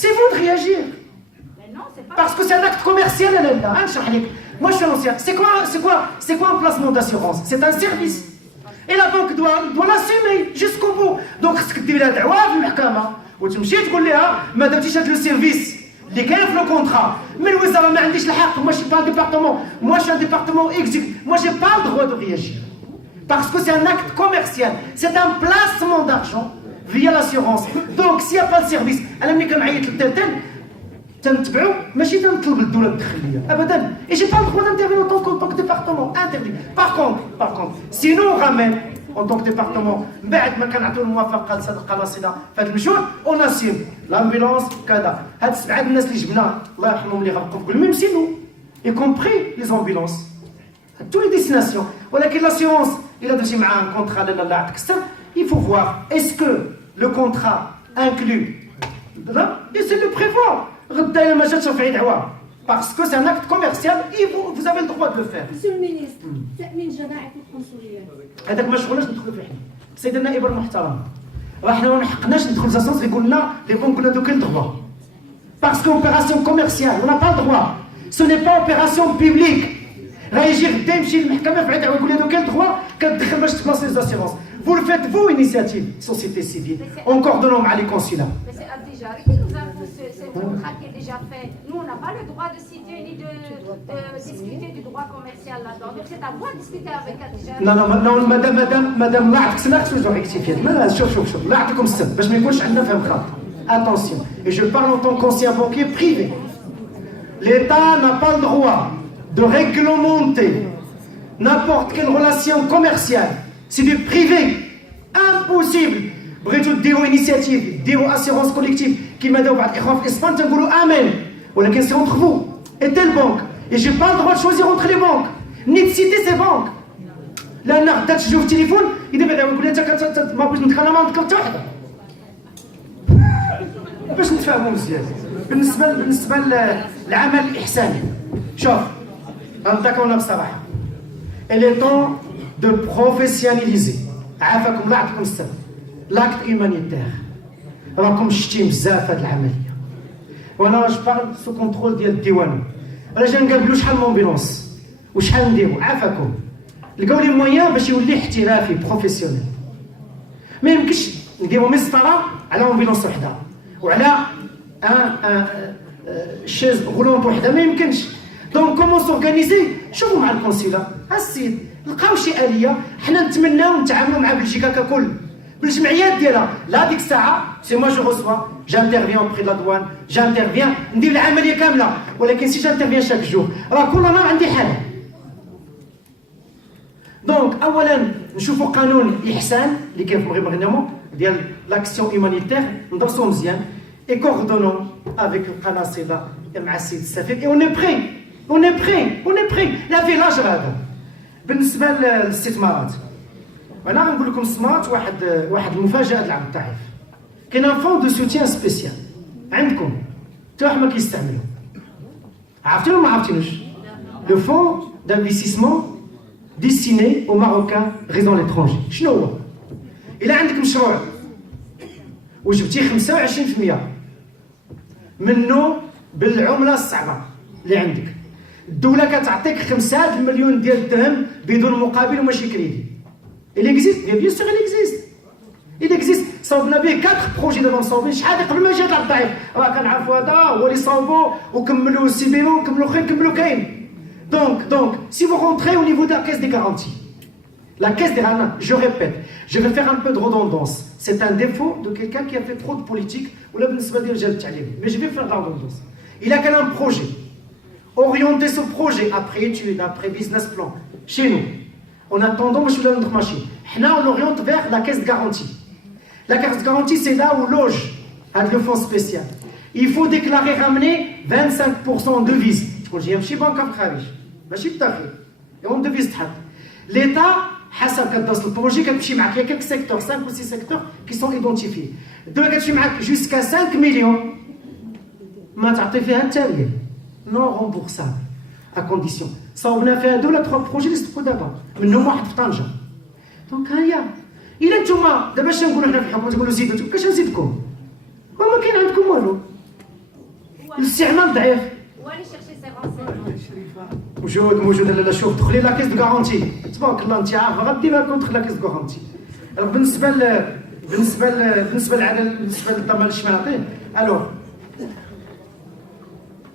C'est vous de réagir. Parce que c'est un acte commercial, moi je suis ancien. C'est quoi un placement d'assurance? C'est un service. Et la banque doit l'assumer jusqu'au bout. Donc, ce que tu dis là, tu vas في المحكمة وتمشي تقول لها ما درتيش هذا لو سيرفيس اللي كاين في لو كونترا من الوزاره ما عنديش الحق. Moi je suis pas un département. Moi je suis un département exécutif. Moi j'ai pas le droit de réagir. Parce que c'est un acte commercial. C'est un placement d'argent via l'assurance. Donc s'il n'y a pas de service, انا ملي كنعيط للتلتل تنتبعو ماشي تنطلب الدوله تدخل ليا ابدا. Et j'ai pas le droit d'intervenir en tant que département. Interdit. Par contre, si nous on ramène en tant que département بعد ما كنعطيو الموافقه لصدق قناصله في هذا المشروع on assume l'ambulance كذا. هاد 7 الناس اللي جبنا الله يرحمهم اللي غرقوا في كل ميم سي نو y compris les ambulances à toutes les destinations. ولكن l'assurance الا درتي مع un contrat لا عطيك il faut voir est-ce que le contrat inclut là et c'est le prévoir. غدا الا ما جاتش رفعي دعوه parce que c'est un acte commercial et vous avez le droit de le faire. Monsieur le ministre, تأمين جماعي في القنصليات هذاك ما شغلناش ندخلوا فيه حنا. السيد النائب المحترم راه حنا ما حقناش ندخل زاسونس اللي قلنا لي بون قلنا دوك الدغوا parce que opération commerciale on n'a pas le droit. Ce n'est pas opération publique. راه يجي غدا يمشي للمحكمه في دعوه يقول لي دوك الدغوا كتدخل باش تبلاصي لي زاسيرونس. Vous le faites vous initiative société civile en coordonnant مع les consulats. Mais c'est déjà arrivé, nous avons ce contrat qui est déjà fait. Nous, on n'a pas le droit de citer ni de discuter du droit commercial là-dedans. Donc c'est à vous de discuter avec Adija. Non, madame, الله يعطيك السنة خصو يرجعوا ريكتيفيات. شوف الله يعطيكم السنة باش ما يكونش عندنا فهم خاطئ. Attention, et je parle en tant qu'ancien banquier privé. L'État n'a pas le droit de réglementer n'importe quelle relation commerciale. C'est du privé. Impossible. بغيتو ديروا انيشيتيف ديروا اسيرونس كوليكتيف كيما داو بعض الاخوان في اسبان تنقولوا امين ولكن سي اونتر فو اي تيل بانك اي جي با دروا تشوزير اونتر لي بانك ني تسيتي سي بانك لان غدا تشوف في التليفون يدير يقول لي انت ما بغيتش ندخل انا ما عندك حتى وحده باش نتفاهموا مزيان. بالنسبه للعمل الاحساني شوف غنعطيكم بصراحه il est temps de professionnaliser عافاكم الله يعطيكم السلام l'acte humanitaire. راكم شتي بزاف هاد العمليه وانا جو بارل سو كونترول ديال الديوان. انا جا نقابلو شحال مومبيلونس وشحال نديرو عافاكم لقاو لي مويان باش يولي احترافي بروفيسيونيل. ما يمكنش نديرو مسطره على مومبيلونس وحده وعلى ان شيز غولونط وحده ما يمكنش. دونك كومون سورغانيزي شوفوا مع الكونسيلا السيد لقاو شي اليه حنا نتمناو نتعاملوا مع بلجيكا ككل بالجمعيات ديالها. لا ديك الساعه سي موا جو ريسوا جانترفيان اوبري لا دوان جانترفيان ندير العمليه كامله. ولكن سي جانترفيان شاك جور راه كل نهار عندي حاله. دونك اولا نشوفوا قانون الاحسان اللي كاين في المغرب غنمو ديال لاكسيون هيومانيتير ندرسوه مزيان اي كوردونون افيك القناصله مع السيد السفير اي اون بري لا فيلاج هذا. بالنسبه للاستثمارات انا غنقول لكم سمارت واحد المفاجاه العام الطائف. كاين ان فون دو سوتيان سبيسيال عندكم حتى واحد ما كيستعملو. عرفتوا ولا ما عرفتوش؟ لو فون d'investissement destiné aux Marocains résidant à l'étranger. شنو هو؟ الا عندك مشروع وجبتي 25% منه بالعمله الصعبه اللي عندك الدوله كتعطيك 5 مليون ديال الدرهم بدون مقابل وماشي كريدي. Il existe, bien sûr il existe. صوبنا به 4 بروجي دابا مصوبين شحال قبل ما جات عبد الضعيف راه كنعرفوا هذا هو اللي صوبوا وكملوا السيبيرو وكملوا خير كملوا كاين. Donc si vous rentrez au niveau de la caisse des garanties, la caisse des garanties, je répète, je vais faire un peu de redondance. C'est un défaut de quelqu'un qui a fait trop de politique ou là بالنسبه ديال رجال التعليم. Mais je vais faire de la redondance. Il a qu'un projet. Orienter ce projet après étude, après business plan chez nous. En attendant, je suis là notre machine. On l'oriente vers la caisse de garantie. La caisse de garantie, c'est là où loge le fonds spécial. Il faut déclarer, ramener 25% en devises. J'ai un petit banque à Kharij. ماشي بالداخل. Et en devise تحط. L'État, حسب كتدرس البروجي كتمشي معك. Il y a quelques secteurs, 5 ou 6 secteurs qui sont identifiés. دابا كتمشي معك jusqu'à 5 millions. ما تعطي فيها حتى ريال. Non remboursable. À condition. صوبنا فيها 2 ولا 3 بروجي اللي صدقوا دابا منهم واحد في طنجه. دونك هيا الا نتوما دابا اش نقولوا حنا في الحكومه تقولوا زيدوا كاش نزيدكم وما كاين عندكم والو الاستعمال ضعيف. Où aller chercher ses renseignements? موجود لا شوف دخلي لا كيس دو غارونتي تبارك الله انت عارفه غادي بالكم تدخل لا كيس دو غارونتي. بالنسبه للضمان الاجتماعي الوغ